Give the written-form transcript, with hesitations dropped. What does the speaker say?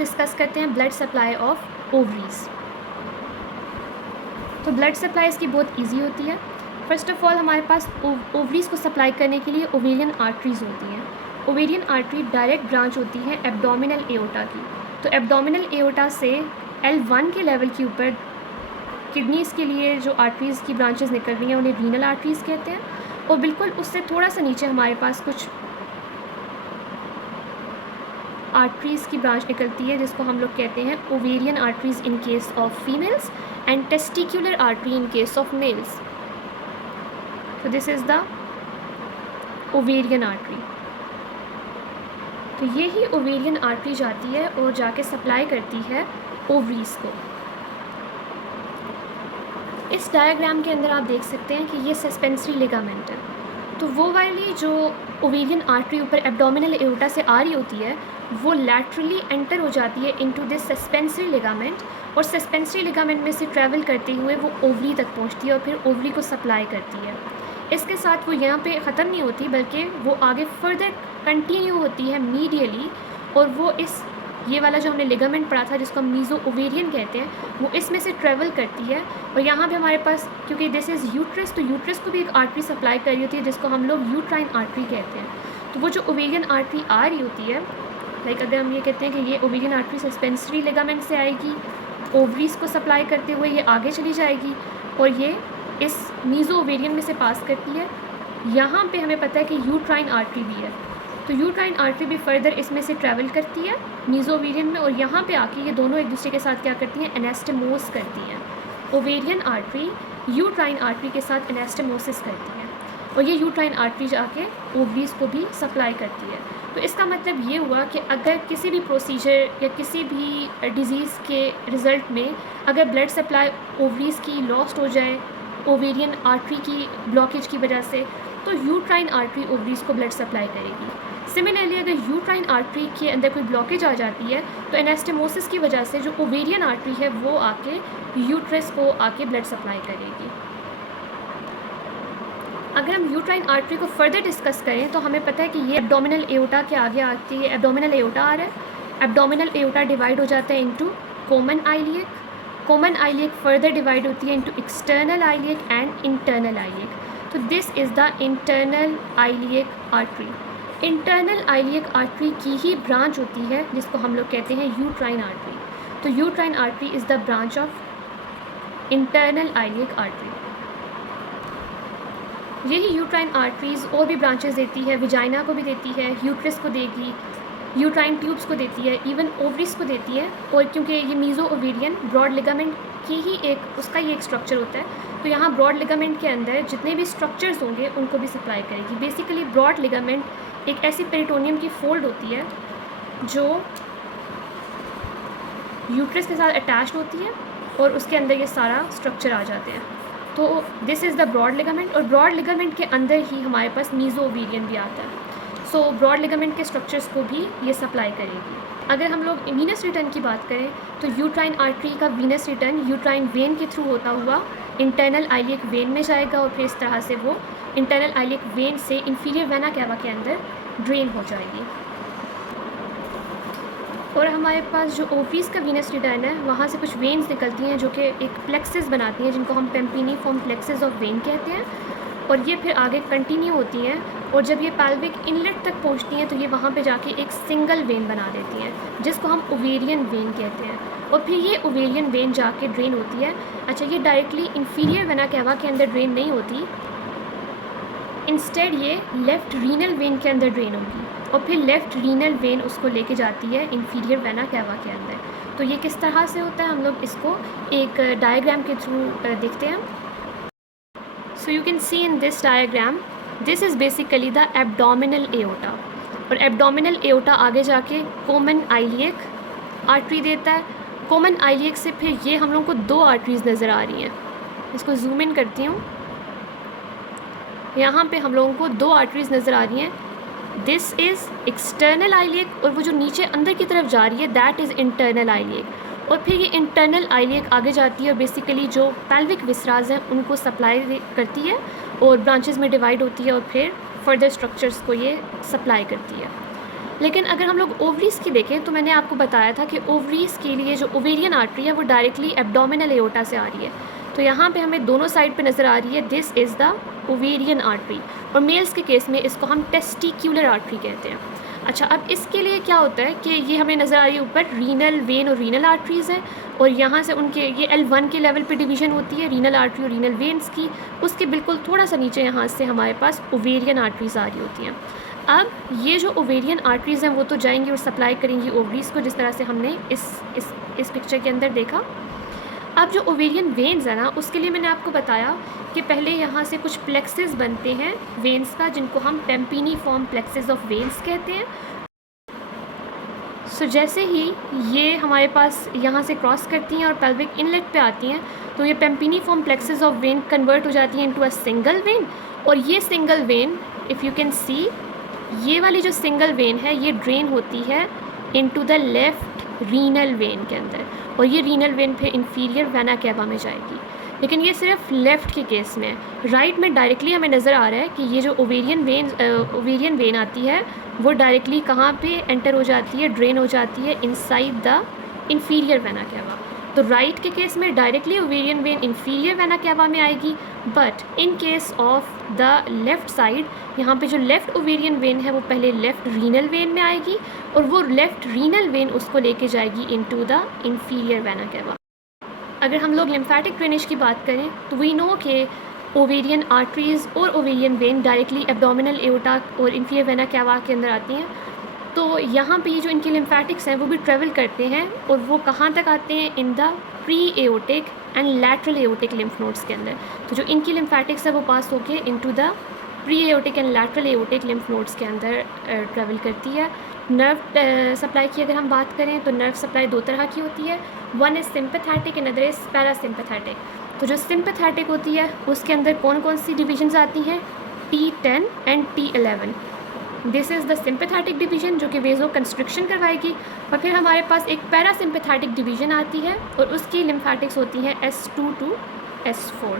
Discuss करते हैं blood supply of ovaries. तो ब्लड सप्लाई इसकी बहुत इजी होती है। फर्स्ट ऑफ ऑल हमारे पास ओवरीज को सप्लाई करने के लिए ओवेरियन आर्टरीज होती हैं। ओवेरियन आर्टरी डायरेक्ट ब्रांच होती है एब्डोमिनल एओर्टा की। तो एब्डोमिनल एओर्टा से L1 के लेवल के ऊपर किडनीज़ के लिए जो आर्टरीज़ की ब्रांचेस निकल रही हैं उन्हें रीनल आर्टरीज़ कहते हैं। और बिल्कुल उससे थोड़ा सा नीचे हमारे पास कुछ आर्टरीज़ की ब्रांच निकलती है जिसको हम लोग कहते हैं ovarian arteries in case of females and testicular artery in case of males. तो this is the ovarian artery. तो ये ही ओवेरियन आर्टरी जाती है और जाके सप्लाई करती है ओवरीज़ को। इस डायग्राम के अंदर आप देख सकते हैं कि ये सस्पेंसरी लिगामेंट है। तो वो वाली जो ओवेरियन आर्टरी ऊपर एब्डोमिनल एओर्टा से आ रही होती है वो लैटरली एंटर हो जाती है इनटू दिस सस्पेंसरी लिगामेंट और सस्पेंसरी लिगामेंट में से ट्रैवल करते हुए वो ओवरी तक पहुंचती है और फिर ओवरी को सप्लाई करती है। इसके साथ वो यहाँ पे ख़त्म नहीं होती बल्कि वो आगे फर्दर कंटिन्यू होती है मीडियली और वो इस ये वाला जो हमने लिगामेंट पढ़ा था जिसको हम मीज़ो ओवेरियन कहते हैं वो इसमें से ट्रैवल करती है। और यहाँ पे हमारे पास क्योंकि दिस इज़ यूट्रस तो यूट्रस को भी एक आर्टरी सप्लाई कर रही होती है जिसको हम लोग यूट्राइन आर्टरी कहते हैं। तो वो जो ओवेरियन आर्टरी आ रही होती है लाइक अगर हम ये कहते हैं कि ये ओवेरियन आर्टरी सस्पेंसरी लिगामेंट से आएगी, ओवरीज़ को सप्लाई करते हुए ये आगे चली जाएगी और ये इस मीज़ो ओवेरियन में से पास करती है। यहाँ पे हमें पता है कि यूट्राइन आर्टरी भी है तो यूट्राइन आर्टरी भी फर्दर इसमें से ट्रैवल करती है मीज़ो ओवेरियन में और यहाँ पे आके ये दोनों एक दूसरे के साथ क्या करती हैं, एनास्टेमोस करती हैं। ओवेरियन आर्टरी यूट्राइन आर्टरी के साथ एनास्टेमोसिस करती है और ये यूट्राइन आर्टरी जाके ओवरीज़ को भी सप्लाई करती है। तो इसका मतलब ये हुआ कि अगर किसी भी प्रोसीजर या किसी भी डिज़ीज़ के रिज़ल्ट में अगर ब्लड सप्लाई ओवरीज़ की लॉस्ट हो जाए ओवेरियन आर्टरी की ब्लॉकेज की वजह से तो यूट्राइन आर्टरी ओवरीज़ को ब्लड सप्लाई करेगी। सिमिलरली अगर यूट्राइन आर्टरी के अंदर कोई ब्लॉकेज आ जाती है तो एनास्टेमोसिस की वजह से जो ओवेरियन आर्टरी है वो आके यूट्रस को आके ब्लड सप्लाई करेगी। अगर हम यूट्राइन आर्टरी को फर्दर डिस्कस करें तो हमें पता है कि ये एब्डोमिनल एओर्टा के आगे आती है। एब्डोमिनल एओर्टा आ रहा है, एब्डोमिनल एओर्टा डिवाइड हो जाता है into common iliac, common iliac further divide होती है into external iliac and internal iliac. तो this is the internal iliac artery. Internal iliac artery की ही ब्रांच होती है जिसको हम लोग कहते हैं यूट्राइन आर्टरी। तो uterine artery is the branch of internal iliac artery. यही यूट्राइन आर्टरीज़ और भी ब्रांचेस देती है, विजाइना को भी देती है, यूट्रस को देगी, यूट्राइन ट्यूब्स को देती है, इवन ओवरीज को देती है। और क्योंकि ये मीज़ो ओवेरियन ब्रॉड लिगामेंट की ही एक उसका ही एक स्ट्रक्चर होता है तो यहाँ ब्रॉड लिगामेंट के अंदर जितने भी स्ट्रक्चर्स होंगे उनको भी सप्लाई करेगी। बेसिकली ब्रॉड लिगामेंट एक ऐसी पेरिटोनियम की फोल्ड होती है जो यूट्रस के साथ अटैच्ड होती है और उसके अंदर ये सारा स्ट्रक्चर आ जाते हैं। तो this is the broad ligament और ब्रॉड लिगामेंट के अंदर ही हमारे पास मीज़ो ओवेरियन भी आता है। सो ब्रॉड लिगामेंट के स्ट्रक्चर्स को भी ये सप्लाई करेगी। अगर हम लोग वीनस रिटर्न की बात करें तो यूट्राइन आर्टरी का वीनस रिटर्न यूट्राइन वेन के थ्रू होता हुआ इंटरनल आइलियक वेन में जाएगा और फिर इस तरह से वो इंटरनल आइलियक वेन से इंफीरियर वेना कैवा के अंदर ड्रेन हो जाएगी। और हमारे पास जो ओवरीज़ का वीनस रिटर्न है वहाँ से कुछ वेन्स निकलती हैं जो कि एक प्लेक्सेस बनाती हैं जिनको हम पेम्पिनीफॉर्म प्लेक्सेस ऑफ वेन कहते हैं और ये फिर आगे कंटिन्यू होती हैं और जब ये पैल्विक इनलेट तक पहुँचती हैं तो ये वहाँ पे जाके एक सिंगल वेन बना देती हैं जिसको हम ओवेरियन वेन कहते हैं और फिर ये ओवेरियन वेन जाके ड्रेन होती है। अच्छा, ये डायरेक्टली इंफीरियर वेना कैवा के अंदर ड्रेन नहीं होती, इंस्टेड ये लेफ़्ट रीनल वेन के अंदर ड्रेन होगी और फिर लेफ़्ट रीनल वेन उसको लेके जाती है इंफीरियर वेना कैवा के अंदर। तो ये किस तरह से होता है हम लोग इसको एक डायग्राम के थ्रू देखते हैं। So you can see in this diagram this is basically the abdominal aorta और एब्डोमिनल एओर्टा आगे जाके कॉमन आइलियक आर्टरी देता है। कॉमन आइलियक से फिर ये हम लोग को दो आर्टरीज़ नज़र आ रही हैं, इसको जूम इन करती हूँ। यहाँ पे हम लोगों को दो आर्टरीज़ नज़र आ रही हैं। दिस इज़ एक्सटर्नल आइलियक और वो जो नीचे अंदर की तरफ जा रही है दैट इज़ इंटरनल आइलियक और फिर ये इंटरनल आइलियक आगे जाती है और बेसिकली जो पैल्विक विसराज हैं उनको सप्लाई करती है और ब्रांचेस में डिवाइड होती है और फिर फर्दर स्ट्रक्चर्स को ये सप्लाई करती है। लेकिन अगर हम लोग ओवरीज़ की देखें तो मैंने आपको बताया था कि ओवरीज़ के लिए जो ओवेरियन आर्टरी है वो डायरेक्टली एब्डोमिनल एओर्टा से आ रही है। तो यहाँ पे हमें दोनों साइड पे नज़र आ रही है, this is the ovarian artery, और मेल्स के केस में इसको हम टेस्टिक्यूलर आर्टरी कहते हैं। अच्छा, अब इसके लिए क्या होता है कि ये हमें नज़र आ रही है ऊपर रीनल वेन और रीनल आर्टरीज़ हैं, और यहाँ से उनके ये L1 के लेवल पे डिवीज़न होती है रीनल आर्टरी और रीनल वेन्स की। उसके बिल्कुल थोड़ा सा नीचे यहाँ से हमारे पास ओवेरियन आर्टरीज़ आ रही होती हैं। अब ये जो ओवेरियन आर्टरीज़ हैं वो तो जाएंगी और सप्लाई करेंगी ओवरीज़ को, जिस तरह से हमने इस पिक्चर के अंदर देखा। अब जो ओवेरियन वेन्स है ना, उसके लिए मैंने आपको बताया कि पहले यहाँ से कुछ प्लेक्सेस बनते हैं वेन्स का, जिनको हम पेम्पिनीफॉर्म प्लेक्सेस ऑफ वेन्स कहते हैं। सो जैसे ही ये हमारे पास यहाँ से क्रॉस करती हैं और पेल्विक इनलेट पे आती हैं, तो ये पेम्पिनीफॉर्म प्लेक्सेस ऑफ वेन कन्वर्ट हो जाती हैं इनटू अ सिंगल वेन। और ये single when, if you can see, ये वाली जो सिंगल वेन है ये ड्रेन होती है into the left renal vein के अंदर, और ये रीनल वेन फिर इंफीरियर वेना कैवा में जाएगी। लेकिन ये सिर्फ लेफ़्ट के केस में है। राइट में डायरेक्टली हमें नज़र आ रहा है कि ये जो ओवेरियन वेन आती है वो डायरेक्टली कहाँ पे एंटर हो जाती है, ड्रेन हो जाती है inside the inferior vena cava. तो राइट के केस में directly ovarian when inferior vena cava में आएगी, but in case of the left side, यहाँ पे जो लेफ़्ट ओवेरियन वेन है वो पहले लेफ़्ट रीनल वेन में आएगी, और वो लेफ़्ट रीनल वेन उसको लेके जाएगी into the inferior vena cava. अगर हम लोग लिम्फेटिक ड्रेनेज की बात करें तो वी नो कि ओवेरियन आर्टरीज़ और ovarian when directly abdominal aorta और इंफीरियर वेना कैवा के अंदर आती हैं। तो यहाँ पे ये जो इनके लिम्फेटिक्स हैं वो भी ट्रेवल करते हैं, और वो कहाँ तक आते हैं, in the pre aortic and lateral aortic lymph nodes के अंदर। तो जो इनकी लिम्फेटिक्स है वो पास होके into the pre aortic and lateral aortic lymph nodes के अंदर ट्रेवल करती है। नर्व सप्लाई की अगर हम बात करें तो नर्व सप्लाई दो तरह की होती है, one is sympathetic and other is parasympathetic. तो जो सिंपैथेटिक होती है उसके अंदर कौन कौन सी डिविजन्स आती हैं, T10 and T11। This is the sympathetic division जो कि वेजो कंस्ट्रिक्शन करवाएगी, और फिर हमारे पास एक पैरासिम्पैथेटिक डिवीज़न आती है और उसकी लिम्फेटिक्स होती हैं S2 to S4।